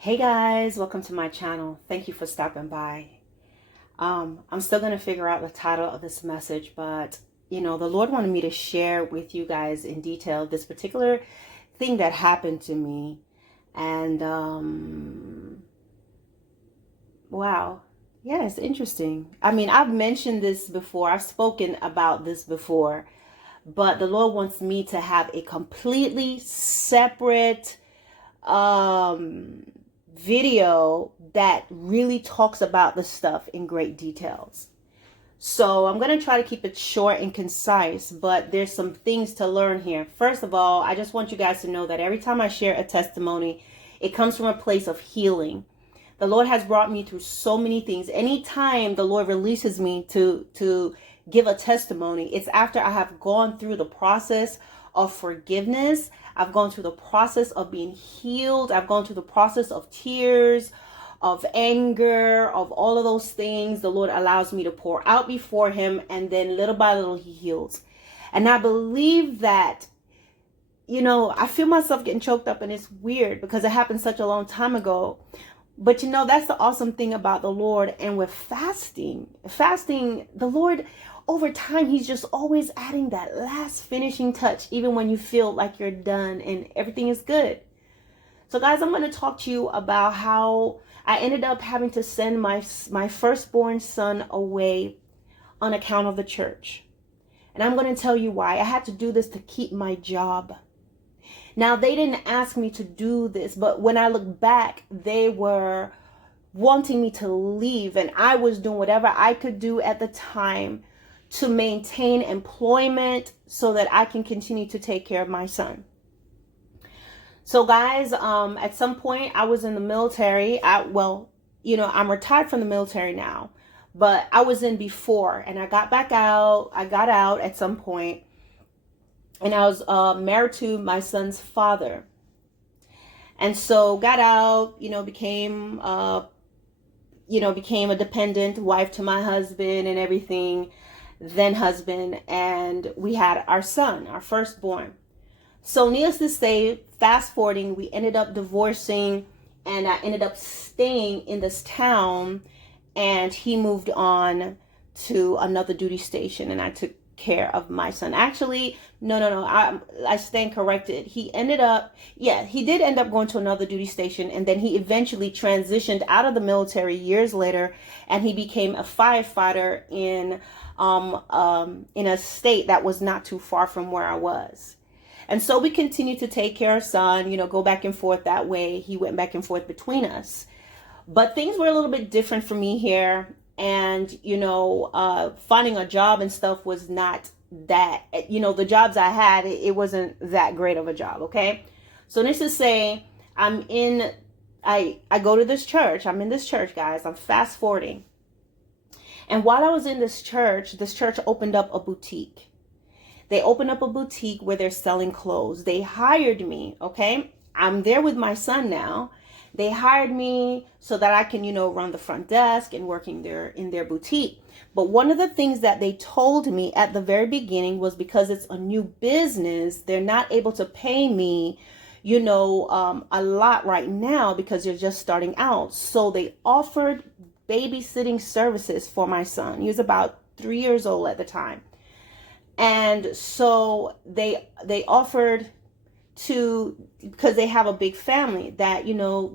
Hey guys, welcome to my channel. Thank you for stopping by. I'm still going to figure out the title of this message, but the Lord wanted me to share with you guys in detail this particular thing that happened to me. And wow, yeah, it's interesting. I mean, I've mentioned this before, I've spoken about this before, but the Lord wants me to have a completely separate video that really talks about the stuff in great details. So I'm going to try to keep it short and concise, but there's some things to learn here. First of all, I just want you guys to know that every time I share a testimony, it comes from a place of healing. The Lord has brought me through so many things. Anytime the Lord releases me to give a testimony, it's after I have gone through the process of forgiveness. I've gone through the process of being healed. I've gone through the process of tears, of anger, of all of those things. The Lord allows me to pour out before Him, and then little by little He heals. And I believe that, I feel myself getting choked up, and it's weird because it happened such a long time ago. But that's the awesome thing about the Lord. And with fasting, the Lord, over time, He's just always adding that last finishing touch, even when you feel like you're done and everything is good. So guys, I'm going to talk to you about how I ended up having to send my firstborn son away on account of the church. And I'm going to tell you why. I had to do this to keep my job. Now, they didn't ask me to do this, but when I look back, they were wanting me to leave, and I was doing whatever I could do at the time to maintain employment so that I can continue to take care of my son. So guys, at some point I was in the military. I'm retired from the military now, but I was in before, and I got back out. I got out at some point. And I was married to my son's father. And so got out, became a dependent wife to my husband and everything, then husband. And we had our son, our firstborn. So needless to say, fast forwarding, we ended up divorcing, and I ended up staying in this town, and he moved on to another duty station, and I took care of my son. Actually, no. I stand corrected. He did end up going to another duty station, and then he eventually transitioned out of the military years later, and he became a firefighter in a state that was not too far from where I was. And so we continued to take care of son, go back and forth that way. He went back and forth between us. But things were a little bit different for me here. And, finding a job and stuff was not that, the jobs I had, it wasn't that great of a job. Okay. So this is say I go to this church. I'm in this church, guys. I'm fast forwarding. And while I was in this church opened up a boutique. They opened up a boutique where they're selling clothes. They hired me. Okay. I'm there with my son now. They hired me so that I can, run the front desk and working in their boutique. But one of the things that they told me at the very beginning was because it's a new business, they're not able to pay me, a lot right now because you're just starting out. So they offered babysitting services for my son. He was about 3 years old at the time. And so they offered because they have a big family that,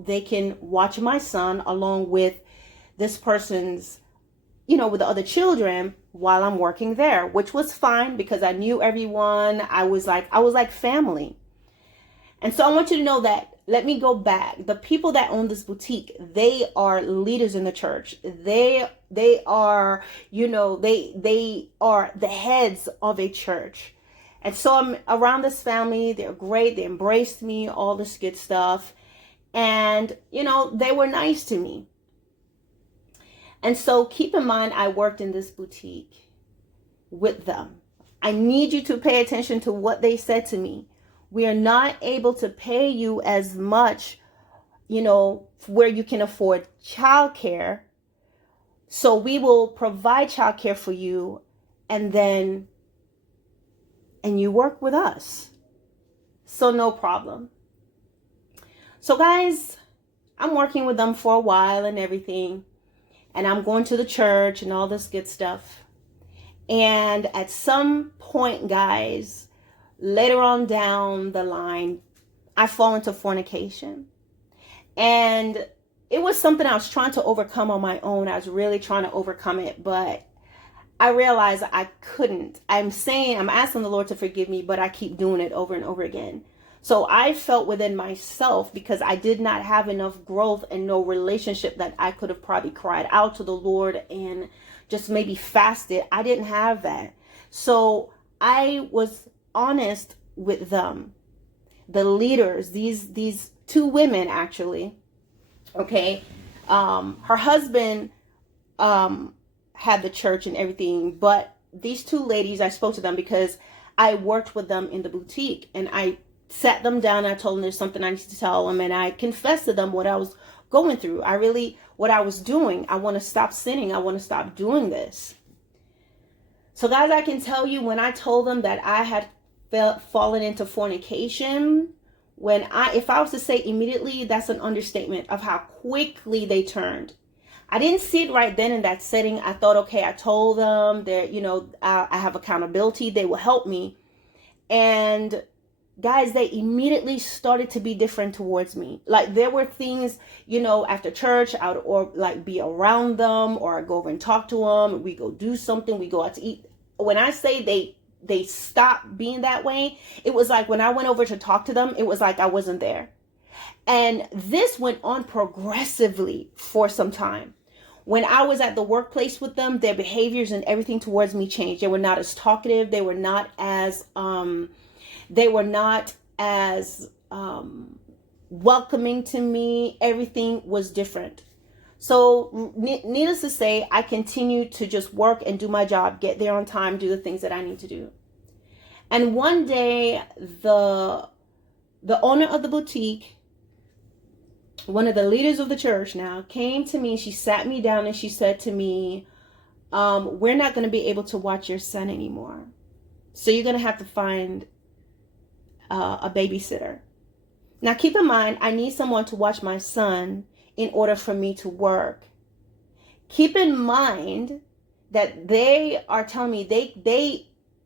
they can watch my son along with this person's, with the other children while I'm working there, which was fine because I knew everyone. I was like family. And so I want you to know that, let me go back. The people that own this boutique, they are leaders in the church. They are, they are the heads of a church. And so I'm around this family. They're great. They embraced me, all this good stuff. And, they were nice to me. And so keep in mind, I worked in this boutique with them. I need you to pay attention to what they said to me. We are not able to pay you as much, where you can afford childcare. So we will provide childcare for you, and you work with us. So no problem. So guys, I'm working with them for a while and everything. And I'm going to the church and all this good stuff. And at some point, guys, later on down the line, I fall into fornication. And it was something I was trying to overcome on my own. I was really trying to overcome it, but I realized I couldn't. I'm asking the Lord to forgive me, but I keep doing it over and over again. So I felt within myself, because I did not have enough growth and no relationship, that I could have probably cried out to the Lord and just maybe fasted. I didn't have that. So I was honest with them, the leaders, these two women actually. Okay. Her husband had the church and everything, but these two ladies, I spoke to them because I worked with them in the boutique, and I sat them down. I told them there's something I need to tell them, and I confessed to them what I was going through. What I was doing. I want to stop sinning. I want to stop doing this. So guys, I can tell you, when I told them that I had fallen into fornication, if I was to say immediately, that's an understatement of how quickly they turned. I didn't see it right then in that setting. I thought, okay, I told them that, I have accountability. They will help me. And guys, they immediately started to be different towards me. Like, there were things, after church, I would or like be around them, or I go over and talk to them. We go do something. We go out to eat. When I say they stopped being that way, it was like when I went over to talk to them, it was like I wasn't there. And this went on progressively for some time. When I was at the workplace with them, their behaviors and everything towards me changed. They were not as talkative. They were not as welcoming to me. Everything was different. So needless to say, I continued to just work and do my job, get there on time, do the things that I need to do. And one day, the owner of the boutique, one of the leaders of the church now, came to me. She sat me down and she said to me, we're not going to be able to watch your son anymore. So you're going to have to find a babysitter. Now, keep in mind, I need someone to watch my son in order for me to work. Keep in mind that they are telling me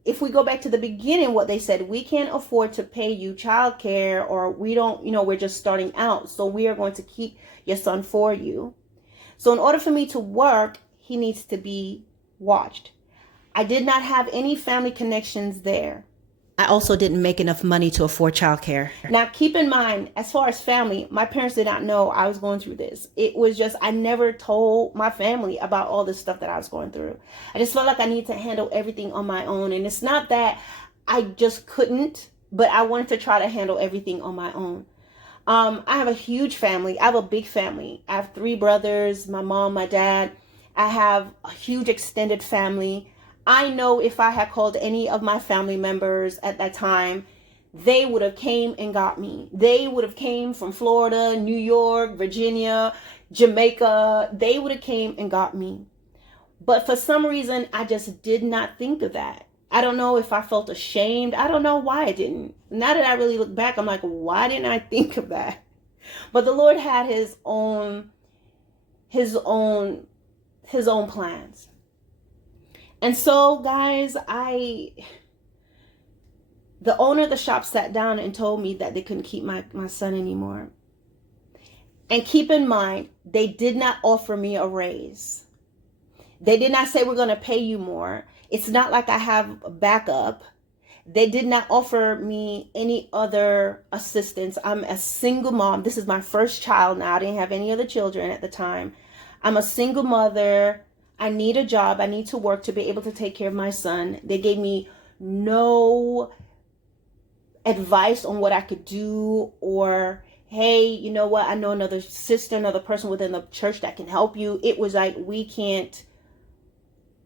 if we go back to the beginning, what they said, we can't afford to pay you childcare, or we don't, we're just starting out. So we are going to keep your son for you. So in order for me to work, he needs to be watched. I did not have any family connections there. I also didn't make enough money to afford childcare. Now, keep in mind, as far as family, my parents did not know I was going through this. It was just, I never told my family about all this stuff that I was going through. I just felt like I needed to handle everything on my own. And it's not that I just couldn't, but I wanted to try to handle everything on my own. I have a huge family. I have a big family. I have 3 brothers, my mom, my dad. I have a huge extended family. I know if I had called any of my family members at that time, they would have came and got me. They would have came from Florida, New York, Virginia, Jamaica. They would have came and got me. But for some reason, I just did not think of that. I don't know if I felt ashamed. I don't know why I didn't. Now that I really look back, I'm like, why didn't I think of that? But the Lord had his own plans. And so, guys, the owner of the shop sat down and told me that they couldn't keep my son anymore. And keep in mind, they did not offer me a raise. They did not say, we're going to pay you more. It's not like I have a backup. They did not offer me any other assistance. I'm a single mom. This is my first child now. I didn't have any other children at the time. I'm a single mother. I need a job. I need to work to be able to take care of my son. They gave me no advice on what I could do, or, hey, you know what? I know another sister, another person within the church that can help you. It was like, we can't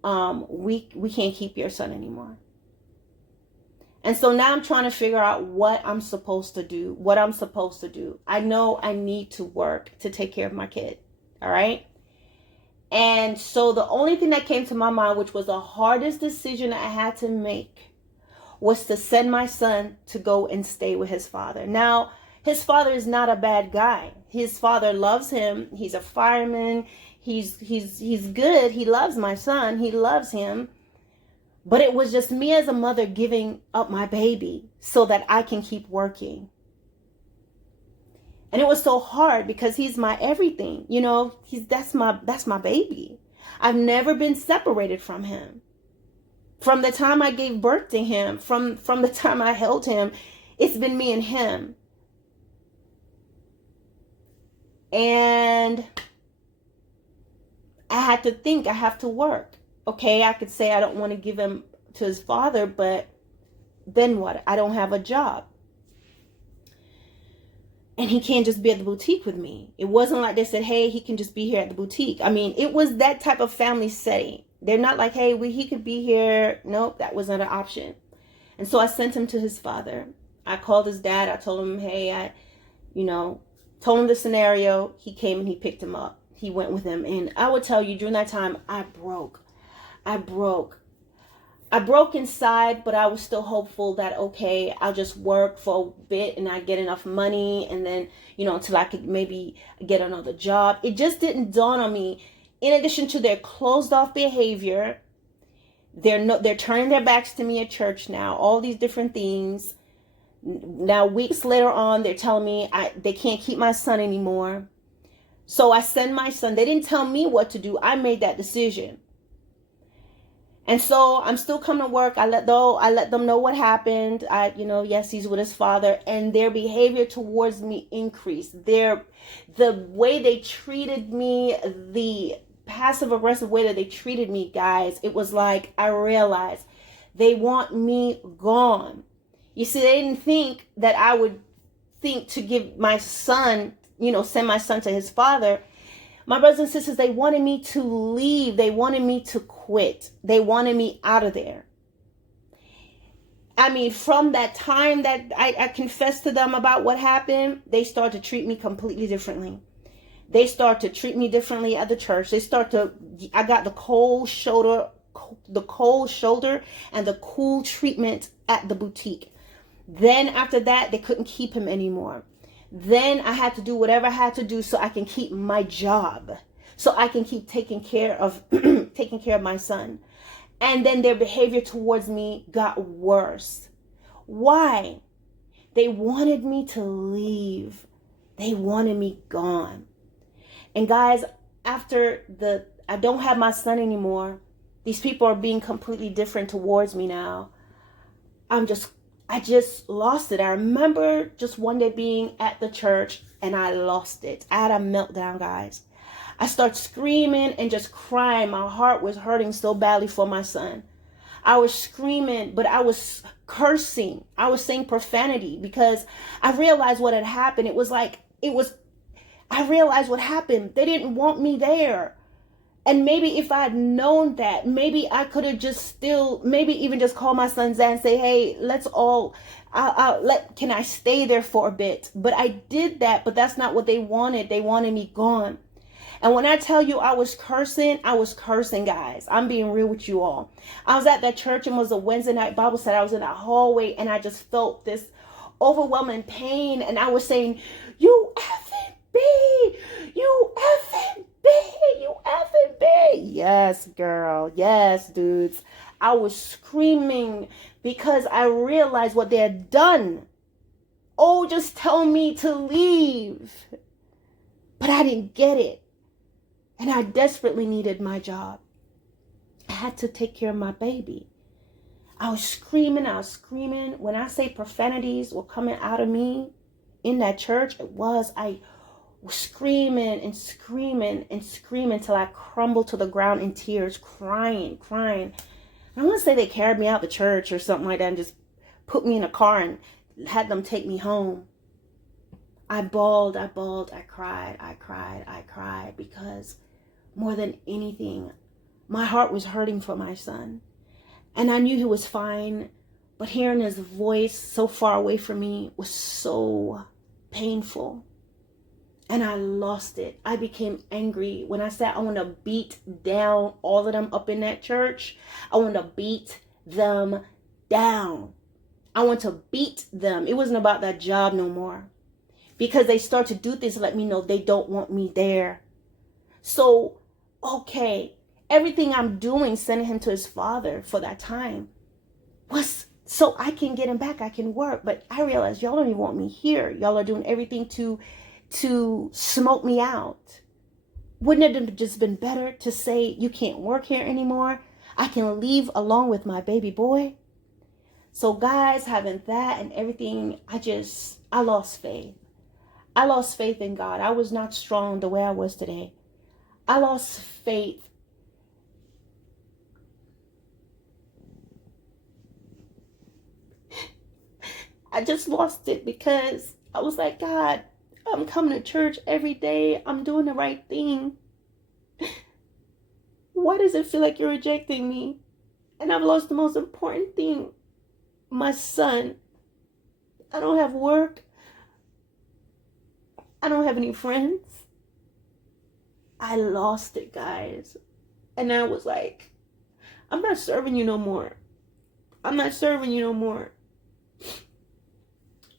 keep your son anymore. And so now I'm trying to figure out what I'm supposed to do. I know I need to work to take care of my kid. All right. And so the only thing that came to my mind, which was the hardest decision I had to make, was to send my son to go and stay with his father. Now, His father is not a bad guy. His father loves him. He's a fireman. He's good. He loves my son. He loves him. But it was just me as a mother giving up my baby so that I can keep working. And it was so hard because he's my everything. You know, that's my baby. I've never been separated from him. From the time I gave birth to him, from the time I held him, it's been me and him. And I had to think, I have to work. Okay, I could say I don't want to give him to his father, but then what? I don't have a job. And he can't just be at the boutique with me. It wasn't like they said, hey, he can just be here at the boutique. I mean, it was that type of family setting. They're not like, hey, he could be here. Nope, that was not an option. And so I sent him to his father. I called his dad. I told him, hey, told him the scenario. He came and he picked him up. He went with him. And I would tell you, during that time, I broke inside, but I was still hopeful that, okay, I'll just work for a bit and I get enough money. And then, until I could maybe get another job. It just didn't dawn on me. In addition to their closed off behavior, they're turning their backs to me at church now, all these different things. Now, weeks later on, they're telling me they can't keep my son anymore. So I send my son. They didn't tell me what to do. I made that decision. And so I'm still coming to work. I let them know what happened. Yes, he's with his father, and their behavior towards me increased. The way they treated me, the passive aggressive way that they treated me, guys, it was like I realized they want me gone. You see, they didn't think that I would think to give my son, send my son to his father. My brothers and sisters, they wanted me to leave. They wanted me to quit. They wanted me out of there. I mean, from that time that I confessed to them about what happened, they started to treat me completely differently. They start to treat me differently at the church. I got the cold shoulder and the cool treatment at the boutique. Then after that, they couldn't keep him anymore. Then I had to do whatever I had to do so I can keep my job, so I can keep taking care of my son. And then their behavior towards me got worse. Why? They wanted me to leave. They wanted me gone. And guys, after I don't have my son anymore, these people are being completely different towards me now. I just lost it. I remember just one day being at the church and I lost it. I had a meltdown, guys. I started screaming and just crying. My heart was hurting so badly for my son. I was screaming, but I was cursing. I was saying profanity because I realized what had happened. I realized what happened. They didn't want me there. And maybe if I had known that, maybe I could have maybe even just call my son's dad and say, hey, can I stay there for a bit? But I did that, but that's not what they wanted. They wanted me gone. And when I tell you I was cursing, guys. I'm being real with you all. I was at that church and it was a Wednesday night Bible study. I was in that hallway and I just felt this overwhelming pain. And I was saying, you effing B, you effing B, you effing B. Yes, girl. Yes, dudes. I was screaming because I realized what they had done. Oh, just tell me to leave. But I didn't get it. And I desperately needed my job. I had to take care of my baby. I was screaming. When I say profanities were coming out of me in that church, I was screaming till I crumbled to the ground in tears, crying. I want to say they carried me out the church or something like that and just put me in a car and had them take me home. I bawled, I cried because more than anything, my heart was hurting for my son. And I knew he was fine, but hearing his voice so far away from me was so painful. And I lost it. I became angry. When I said I want to beat down all of them up in that church, I want to beat them down. I want to beat them. It wasn't about that job no more. because they start to do things to let me know they don't want me there. So, okay, everything I'm doing, sending him to his father for that time, was so I can get him back, I can work. But I realized y'all don't even want me here. Y'all are doing everything to smoke me out. Wouldn't it have just been better to say, you can't work here anymore? I can leave along with my baby boy. So guys, having that and everything, I lost faith. I lost faith in God. I was not strong the way I was today. I lost faith. I just lost it because I was like, God, I'm coming to church every day. I'm doing the right thing. Why does it feel like you're rejecting me? And I've lost the most important thing, my son. I don't have work. I don't have any friends. I lost it, guys. And I was like, I'm not serving you no more. I'm not serving you no more.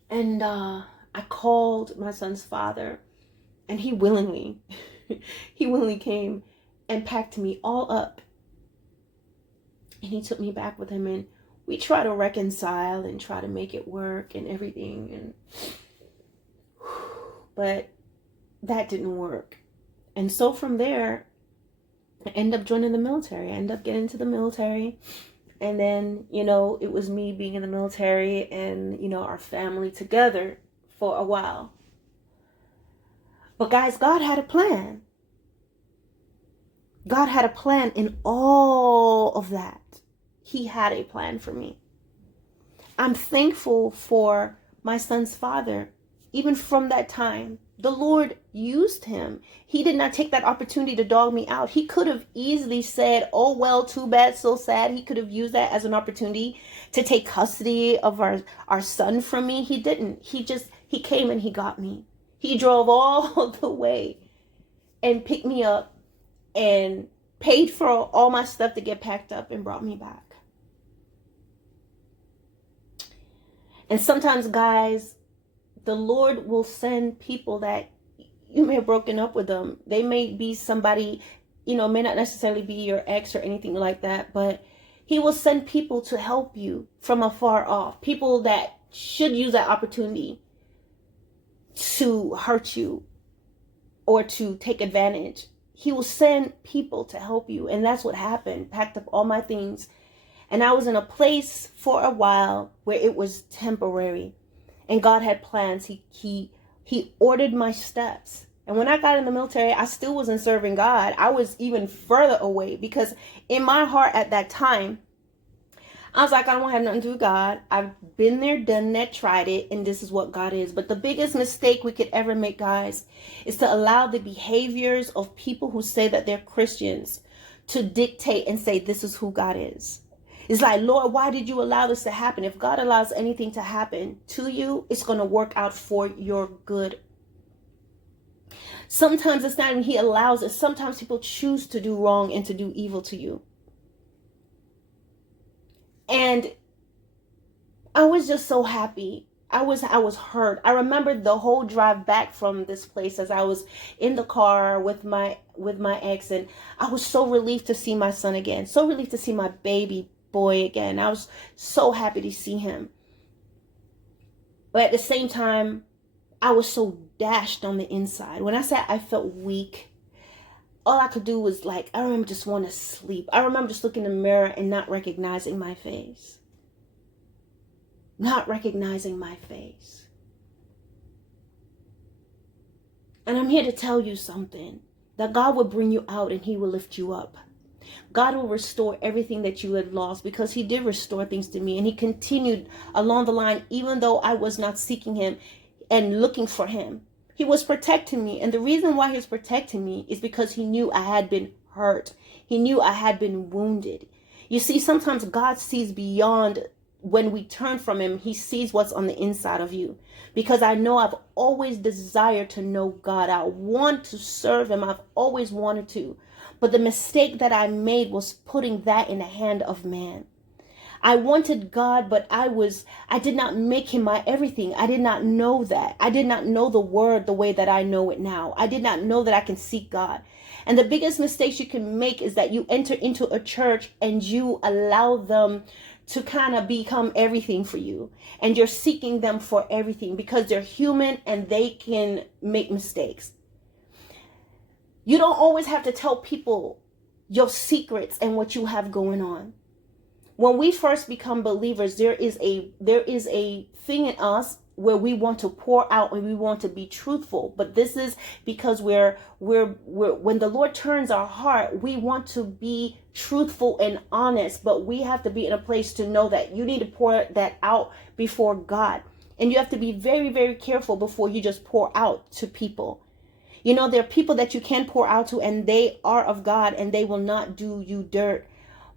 And I called my son's father, and he willingly came and packed me all up. And he took me back with him, and we try to reconcile and try to make it work and everything. But that didn't work. And so from there, I ended up joining the military. I ended up getting into the military. And then, it was me being in the military and, our family together for a while. But guys, God had a plan. God had a plan in all of that. He had a plan for me. I'm thankful for my son's father. Even from that time, the Lord used him. He did not take that opportunity to dog me out. He could have easily said, oh, well, too bad, so sad. He could have used that as an opportunity to take custody of our son from me. He didn't. He came and he got me. He drove all the way and picked me up and paid for all my stuff to get packed up and brought me back. And sometimes, guys, the Lord will send people that you may have broken up with them. They may be somebody, may not necessarily be your ex or anything like that, but he will send people to help you from afar off. People that should use that opportunity to hurt you or to take advantage. He will send people to help you. And that's what happened. Packed up all my things. And I was in a place for a while where it was temporary. And God had plans. He ordered my steps. And when I got in the military, I still wasn't serving God. I was even further away because in my heart at that time, I was like, I don't want to have nothing to do with God. I've been there, done that, tried it, and this is what God is. But the biggest mistake we could ever make, guys, is to allow the behaviors of people who say that they're Christians to dictate and say this is who God is. It's like, Lord, why did you allow this to happen? If God allows anything to happen to you, it's going to work out for your good. Sometimes it's not even He allows it. Sometimes people choose to do wrong and to do evil to you. And I was just so happy. I was hurt. I remember the whole drive back from this place as I was in the car with my ex, and I was so relieved to see my son again. So relieved to see my baby boy again. I was so happy to see him. But at the same time, I was so dashed on the inside. When I said I felt weak, all I could do was I remember just want to sleep. I remember just looking in the mirror and not recognizing my face. Not recognizing my face. And I'm here to tell you something. That God will bring you out and He will lift you up. God will restore everything that you had lost, because He did restore things to me. And He continued along the line, even though I was not seeking Him and looking for Him. He was protecting me. And the reason why He was protecting me is because He knew I had been hurt. He knew I had been wounded. You see, sometimes God sees beyond. When we turn from Him, He sees what's on the inside of you. Because I know I've always desired to know God. I want to serve Him. I've always wanted to. But the mistake that I made was putting that in the hand of man. I wanted God, but I did not make him my everything. I did not know that. I did not know the word the way that I know it now. I did not know that I can seek God. And the biggest mistakes you can make is that you enter into a church and you allow them to kind of become everything for you. And you're seeking them for everything because they're human and they can make mistakes. You don't always have to tell people your secrets and what you have going on. When we first become believers, there is a thing in us where we want to pour out and we want to be truthful. But this is because we're when the Lord turns our heart, we want to be truthful and honest, but we have to be in a place to know that you need to pour that out before God. And you have to be very, very careful before you just pour out to people. You know, there are people that you can pour out to and they are of God and they will not do you dirt.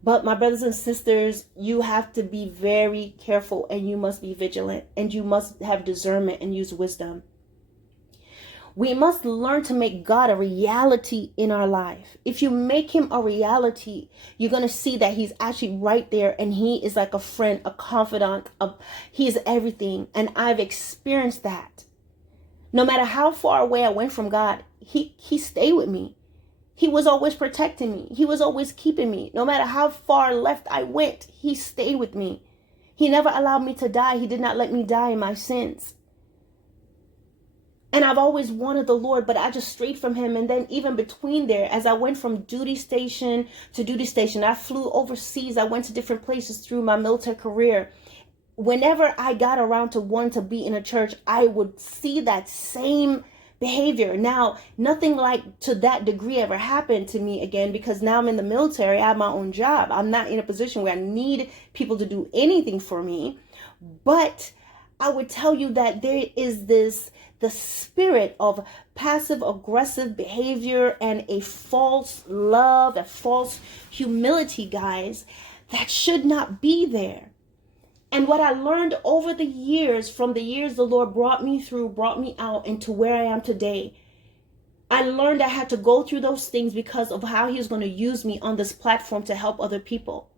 But my brothers and sisters, you have to be very careful and you must be vigilant and you must have discernment and use wisdom. We must learn to make God a reality in our life. If you make him a reality, you're going to see that he's actually right there and he is like a friend, a confidant. He is everything. And I've experienced that. No matter how far away I went from God, he stayed with me. He was always protecting me. He was always keeping me. No matter how far left I went, he stayed with me. He never allowed me to die. He did not let me die in my sins. And I've always wanted the Lord, but I just strayed from him. And then even between there, as I went from duty station to duty station, I flew overseas. I went to different places through my military career. Whenever I got around to wanting to be in a church, I would see that same behavior. Now, nothing like to that degree ever happened to me again, because now I'm in the military. I have my own job. I'm not in a position where I need people to do anything for me. But I would tell you that there is the spirit of passive aggressive behavior and a false love, a false humility, guys, that should not be there. And what I learned over the years, from the years the Lord brought me through, brought me out into where I am today, I learned I had to go through those things because of how he's going to use me on this platform to help other people.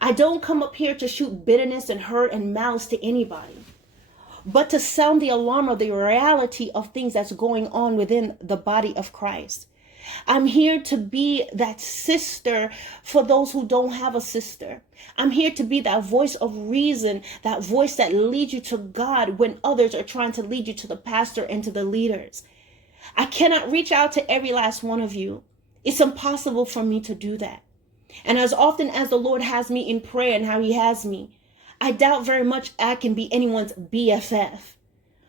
I don't come up here to shoot bitterness and hurt and malice to anybody, but to sound the alarm of the reality of things that's going on within the body of Christ. I'm here to be that sister for those who don't have a sister. I'm here to be that voice of reason, that voice that leads you to God when others are trying to lead you to the pastor and to the leaders. I cannot reach out to every last one of you. It's impossible for me to do that. And as often as the Lord has me in prayer and how he has me, I doubt very much I can be anyone's BFF.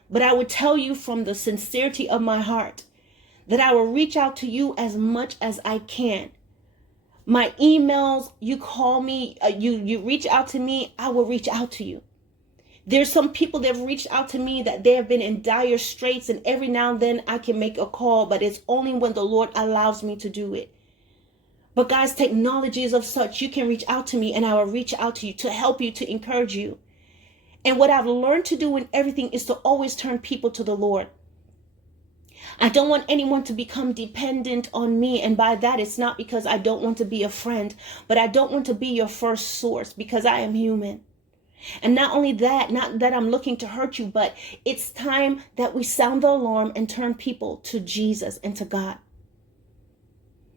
But I would tell you from the sincerity of my heart that I will reach out to you as much as I can. My emails, you call me, you reach out to me, I will reach out to you. There's some people that have reached out to me that they have been in dire straits, and every now and then I can make a call, but it's only when the Lord allows me to do it. But guys, technology is of such, you can reach out to me and I will reach out to you to help you, to encourage you. And what I've learned to do in everything is to always turn people to the Lord. I don't want anyone to become dependent on me. And by that, it's not because I don't want to be a friend, but I don't want to be your first source because I am human. And not only that, not that I'm looking to hurt you, but it's time that we sound the alarm and turn people to Jesus and to God.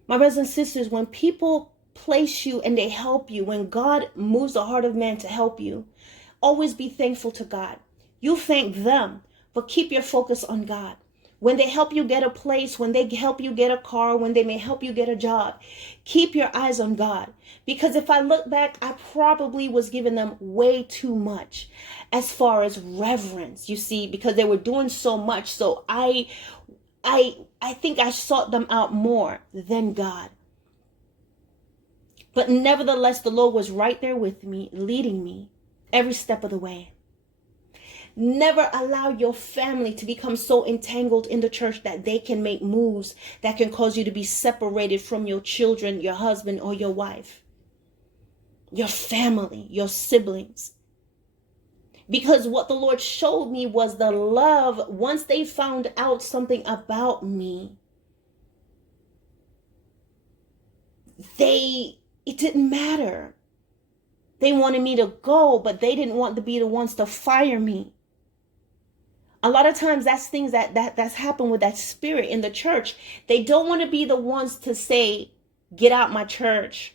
My brothers and sisters, when people place you and they help you, when God moves the heart of man to help you, always be thankful to God. You thank them, but keep your focus on God. When they help you get a place, when they help you get a car, when they may help you get a job, keep your eyes on God. Because if I look back, I probably was giving them way too much as far as reverence, you see, because they were doing so much. So I think I sought them out more than God. But nevertheless, the Lord was right there with me, leading me every step of the way. Never allow your family to become so entangled in the church that they can make moves that can cause you to be separated from your children, your husband, or your wife, your family, your siblings. Because what the Lord showed me was the love. Once they found out something about me, it didn't matter. They wanted me to go, but they didn't want to be the ones to fire me. A lot of times that's things that's happened with that spirit in the church. They don't want to be the ones to say, get out my church,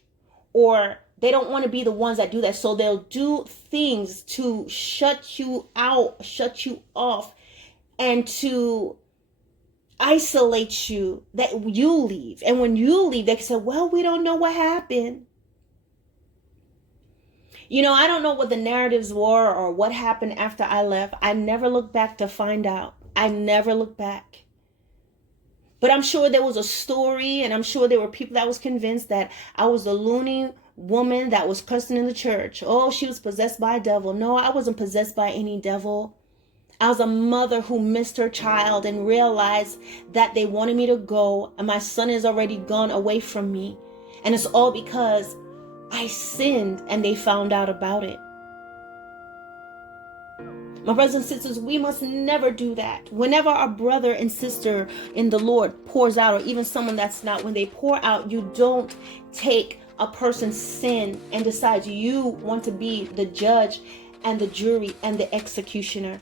or they don't want to be the ones that do that. So they'll do things to shut you out, shut you off, and to isolate you, that you leave. And when you leave, they can say, well, we don't know what happened. You know, I don't know what the narratives were or what happened after I left. I never looked back to find out. I never looked back. But I'm sure there was a story, and I'm sure there were people that was convinced that I was the loony woman that was cussing in the church. Oh, she was possessed by a devil. No, I wasn't possessed by any devil. I was a mother who missed her child and realized that they wanted me to go, and my son is already gone away from me. And it's all because I sinned and they found out about it. My brothers and sisters, we must never do that. Whenever our brother and sister in the Lord pours out, or even someone that's not, when they pour out, you don't take a person's sin and decide you want to be the judge and the jury and the executioner.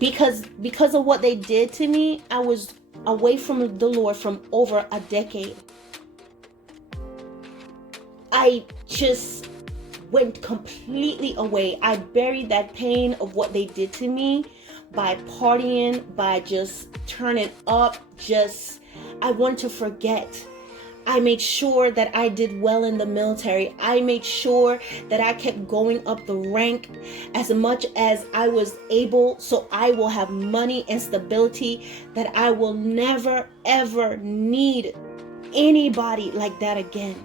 Because of what they did to me, I was away from the Lord from over a decade. I just went completely away. I buried that pain of what they did to me by partying, by just turning up. I wanted to forget. I made sure that I did well in the military. I made sure that I kept going up the rank as much as I was able, so I will have money and stability, that I will never, ever need anybody like that again.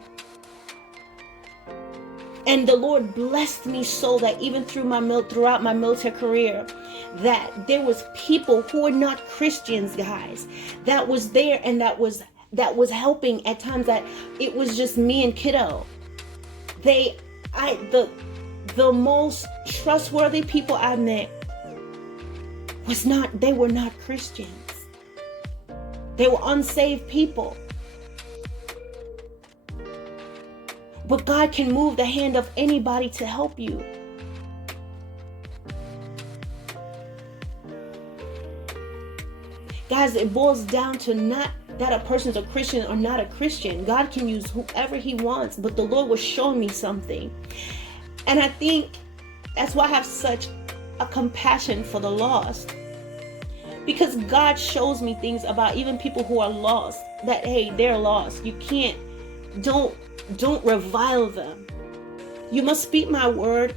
And the Lord blessed me so that even throughout my military career, that there was people who were not Christians, guys, that was there and that was helping at times, that it was just me and kiddo. The most trustworthy people I met they were not Christians. They were unsaved people. But God can move the hand of anybody to help you. Guys, it boils down to not that a person's a Christian or not a Christian. God can use whoever he wants, but the Lord was showing me something. And I think that's why I have such a compassion for the lost. Because God shows me things about even people who are lost, that, hey, they're lost. You can't, don't revile them. You must speak my word,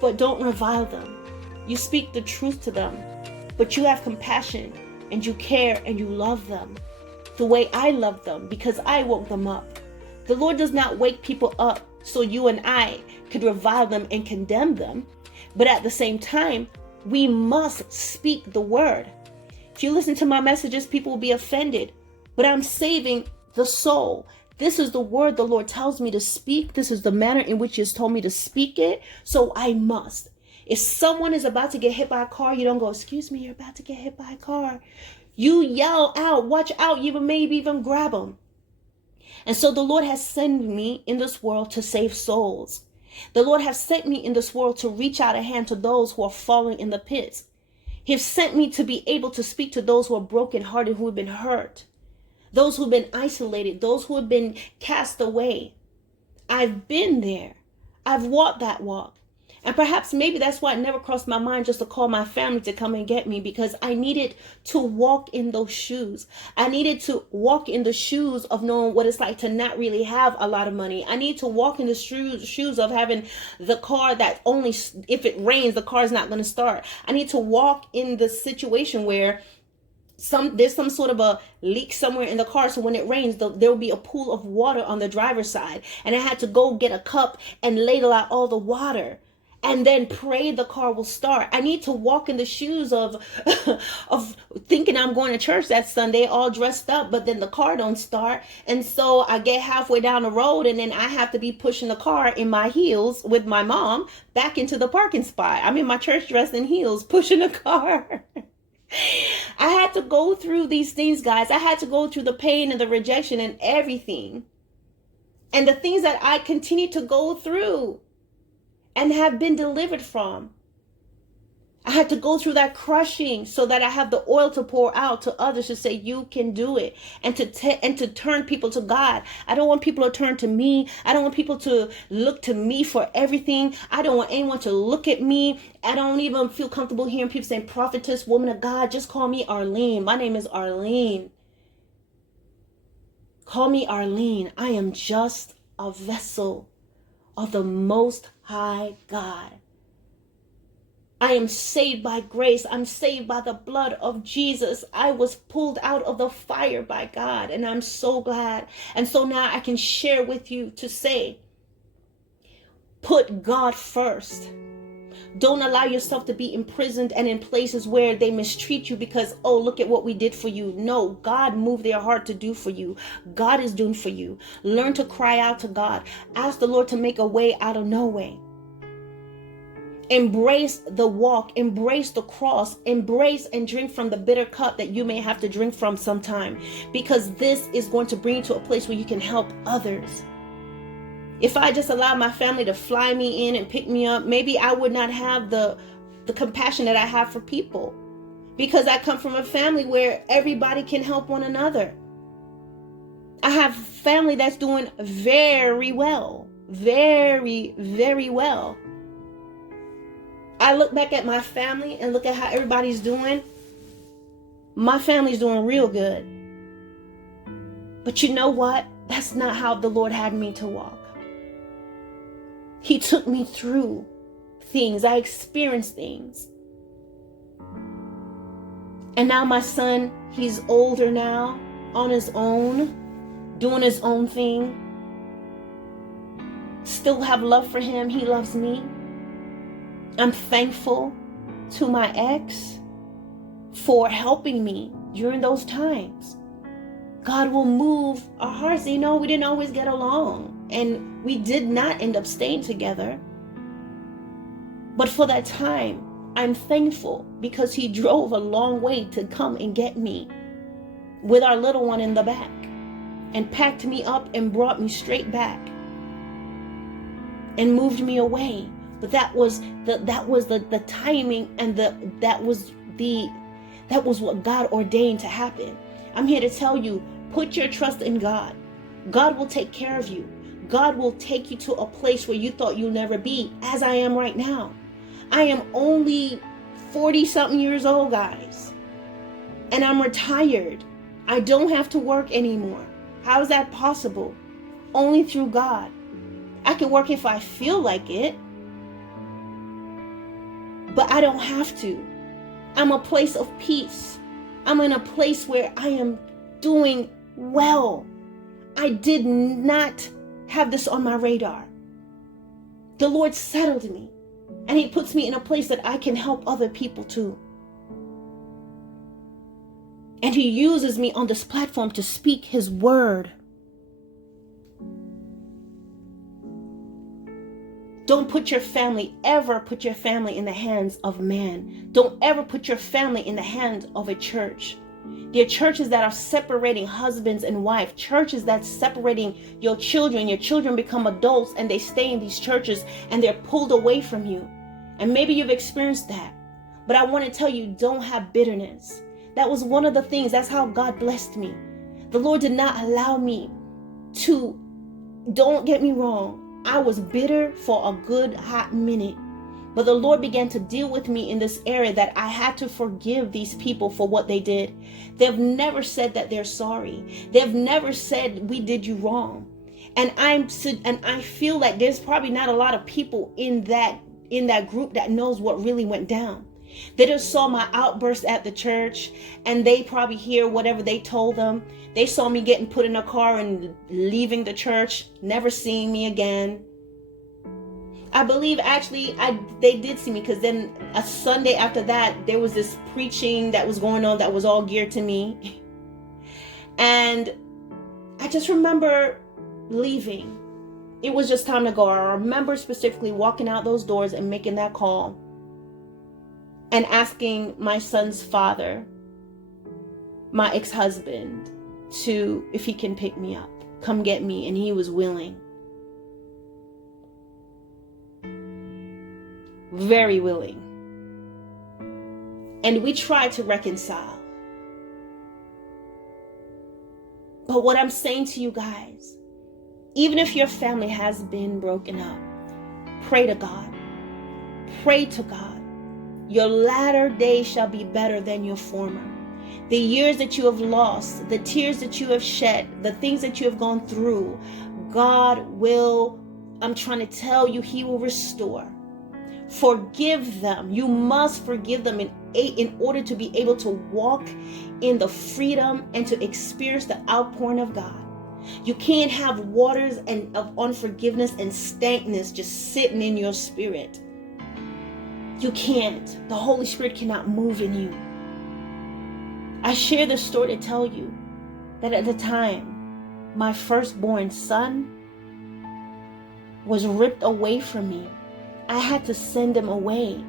but don't revile them. You speak the truth to them, but you have compassion and you care and you love them the way I love them, because I woke them up. The Lord does not wake people up so you and I could revile them and condemn them. But at the same time, we must speak the word. If you listen to my messages, people will be offended, but I'm saving the soul. This is the word the Lord tells me to speak. This is the manner in which He has told me to speak it. So I must. If someone is about to get hit by a car, you don't go, excuse me, you're about to get hit by a car. You yell out, watch out, you maybe even grab them. And so the Lord has sent me in this world to save souls. The Lord has sent me in this world to reach out a hand to those who are falling in the pits. He has sent me to be able to speak to those who are brokenhearted, who have been hurt. Those who've been isolated, those who have been cast away. I've been there. I've walked that walk. And perhaps maybe that's why it never crossed my mind just to call my family to come and get me, because I needed to walk in those shoes. I needed to walk in the shoes of knowing what it's like to not really have a lot of money. I need to walk in the shoes of having the car that only if it rains, the car is not going to start. I need to walk in the situation where there's some sort of a leak somewhere in the car, so when it rains, there will be a pool of water on the driver's side, and I had to go get a cup and ladle out all the water and then pray the car will start. I need to walk in the shoes of of thinking I'm going to church that Sunday all dressed up, but then the car don't start, and so I get halfway down the road and then I have to be pushing the car in my heels with my mom back into the parking spot. I'm in my church dress and heels pushing the car. I had to go through these things, guys. I had to go through the pain and the rejection and everything. and the things that I continue to go through and have been delivered from. I had to go through that crushing so that I have the oil to pour out to others to say, you can do it. And to turn people to God. I don't want people to turn to me. I don't want people to look to me for everything. I don't want anyone to look at me. I don't even feel comfortable hearing people saying, prophetess, woman of God. Just call me Arlene. My name is Arlene. Call me Arlene. I am just a vessel of the Most High God. I am saved by grace. I'm saved by the blood of Jesus. I was pulled out of the fire by God, and I'm so glad. And so now I can share with you to say, put God first. Don't allow yourself to be imprisoned and in places where they mistreat you because, oh, look at what we did for you. No, God moved their heart to do for you. God is doing for you. Learn to cry out to God. Ask the Lord to make a way out of no way. Embrace the walk, embrace the cross, embrace and drink from the bitter cup that you may have to drink from sometime, because this is going to bring you to a place where you can help others. If I just allowed my family to fly me in and pick me up, maybe I would not have the compassion that I have for people, because I come from a family where everybody can help one another. I have family that's doing very well, very, very well. I look back at my family and look at how everybody's doing. My family's doing real good. But you know what? That's not how the Lord had me to walk. He took me through things. I experienced things. And now my son, he's older now, on his own, doing his own thing. Still have love for him. He loves me. I'm thankful to my ex for helping me during those times. God will move our hearts. You know, we didn't always get along, and we did not end up staying together. But for that time, I'm thankful because he drove a long way to come and get me with our little one in the back and packed me up and brought me straight back and moved me away. But that was the timing, and that was what God ordained to happen. I'm here to tell you, put your trust in God. God will take care of you. God will take you to a place where you thought you'll never be, as I am right now. I am only 40-something years old, guys. And I'm retired. I don't have to work anymore. How is that possible? Only through God. I can work if I feel like it, but I don't have to. I'm a place of peace. I'm in a place where I am doing well. I did not have this on my radar. The Lord settled me, and He puts me in a place that I can help other people too. And He uses me on this platform to speak His word. Don't ever put your family in the hands of man. Don't ever put your family in the hands of a church. There are churches that are separating husbands and wives. Churches that's separating your children. Your children become adults and they stay in these churches and they're pulled away from you. And maybe you've experienced that. But I want to tell you, don't have bitterness. That was one of the things. That's how God blessed me. The Lord did not allow me to, don't get me wrong, I was bitter for a good hot minute. But the Lord began to deal with me in this area that I had to forgive these people for what they did. They've never said that they're sorry. They've never said we did you wrong. And I feel like there's probably not a lot of people in that group that knows what really went down. They just saw my outburst at the church, and they probably hear whatever they told them. They saw me getting put in a car and leaving the church, never seeing me again. I believe actually they did see me, because then a Sunday after that, there was this preaching that was going on that was all geared to me. And I just remember leaving. It was just time to go. I remember specifically walking out those doors and making that call and asking my son's father, my ex-husband, if he can pick me up, come get me. And he was willing. very willing. And we try to reconcile. But what I'm saying to you guys, even if your family has been broken up, pray to God. Pray to God. Your latter days shall be better than your former. The years that you have lost, the tears that you have shed, the things that you have gone through, God will, I'm trying to tell you, He will restore. Forgive them. You must forgive them in order to be able to walk in the freedom and to experience the outpouring of God. You can't have waters of unforgiveness and stankness just sitting in your spirit. You can't. The Holy Spirit cannot move in you. I share this story to tell you that at the time, my firstborn son was ripped away from me. I had to send him away.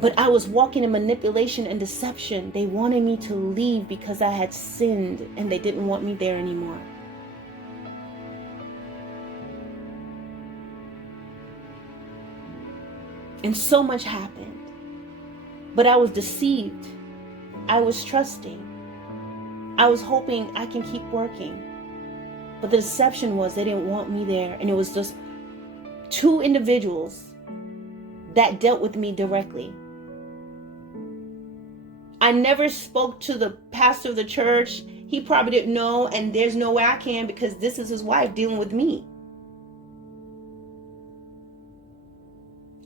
But I was walking in manipulation and deception. They wanted me to leave because I had sinned and they didn't want me there anymore. And so much happened. But I was deceived. I was trusting. I was hoping I can keep working. But the deception was they didn't want me there. And it was just two individuals that dealt with me directly. I never spoke to the pastor of the church. He probably didn't know, and there's no way I can because this is his wife dealing with me.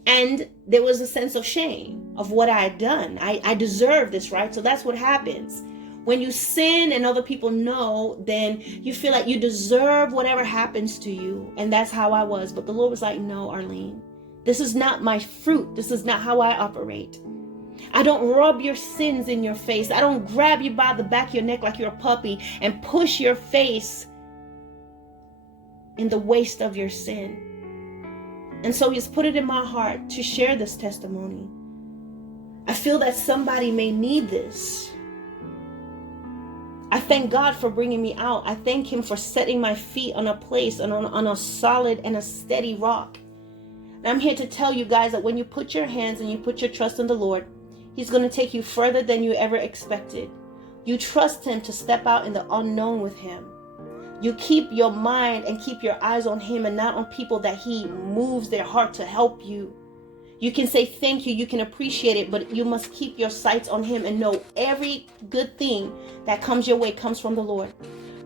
And there was a sense of shame of what I had done. I deserve this, right? So that's what happens. When you sin and other people know, then you feel like you deserve whatever happens to you. And that's how I was. But the Lord was like, no, Arlene, this is not my fruit. This is not how I operate. I don't rub your sins in your face. I don't grab you by the back of your neck like you're a puppy and push your face in the waste of your sin. And so He's put it in my heart to share this testimony. I feel that somebody may need this. I thank God for bringing me out. I thank Him for setting my feet on a place and on a solid and a steady rock. And I'm here to tell you guys that when you put your hands and you put your trust in the Lord, He's going to take you further than you ever expected. You trust Him to step out in the unknown with Him. You keep your mind and keep your eyes on Him and not on people that He moves their heart to help you. You can say thank you, you can appreciate it, but you must keep your sights on Him and know every good thing that comes your way comes from the Lord.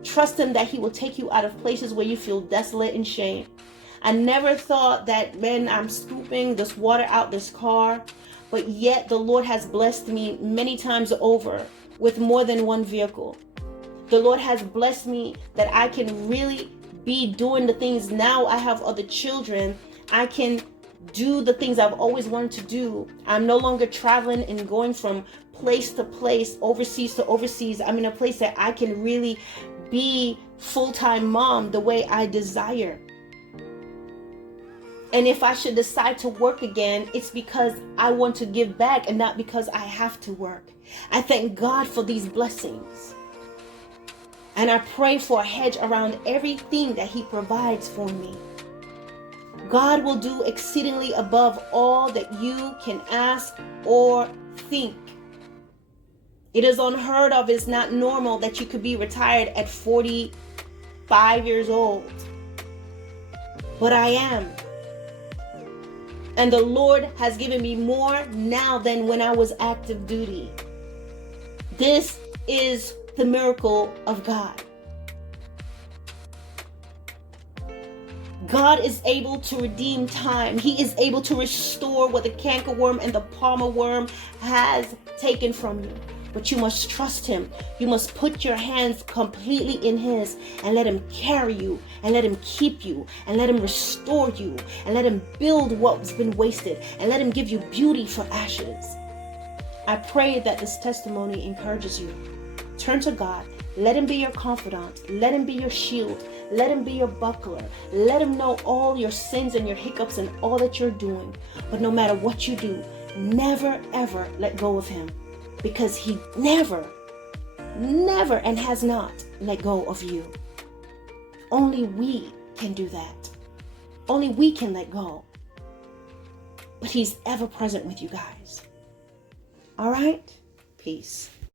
Trust Him that He will take you out of places where you feel desolate and shame. I never thought that when I'm scooping this water out this car, but yet the Lord has blessed me many times over with more than one vehicle. The Lord has blessed me that I can really be doing the things now. I have other children. I can do the things I've always wanted to do. I'm no longer traveling and going from place to place, overseas to overseas. I'm in a place that I can really be full-time mom the way I desire. And if I should decide to work again, it's because I want to give back and not because I have to work. I thank God for these blessings. And I pray for a hedge around everything that He provides for me. God will do exceedingly above all that you can ask or think. It is unheard of, it's not normal that you could be retired at 45 years old. But I am. And the Lord has given me more now than when I was active duty. This is the miracle of God. God is able to redeem time. He is able to restore what the cankerworm and the palmer worm has taken from you. But you must trust Him. You must put your hands completely in His and let Him carry you and let Him keep you and let Him restore you and let Him build what's been wasted and let Him give you beauty for ashes. I pray that this testimony encourages you. Turn to God. Let Him be your confidant. Let Him be your shield. Let Him be your buckler. Let Him know all your sins and your hiccups and all that you're doing. But no matter what you do, never ever let go of Him. Because He never and has not let go of you. Only we can do that. Only we can let go. but he's ever present with you guys. All right? Peace.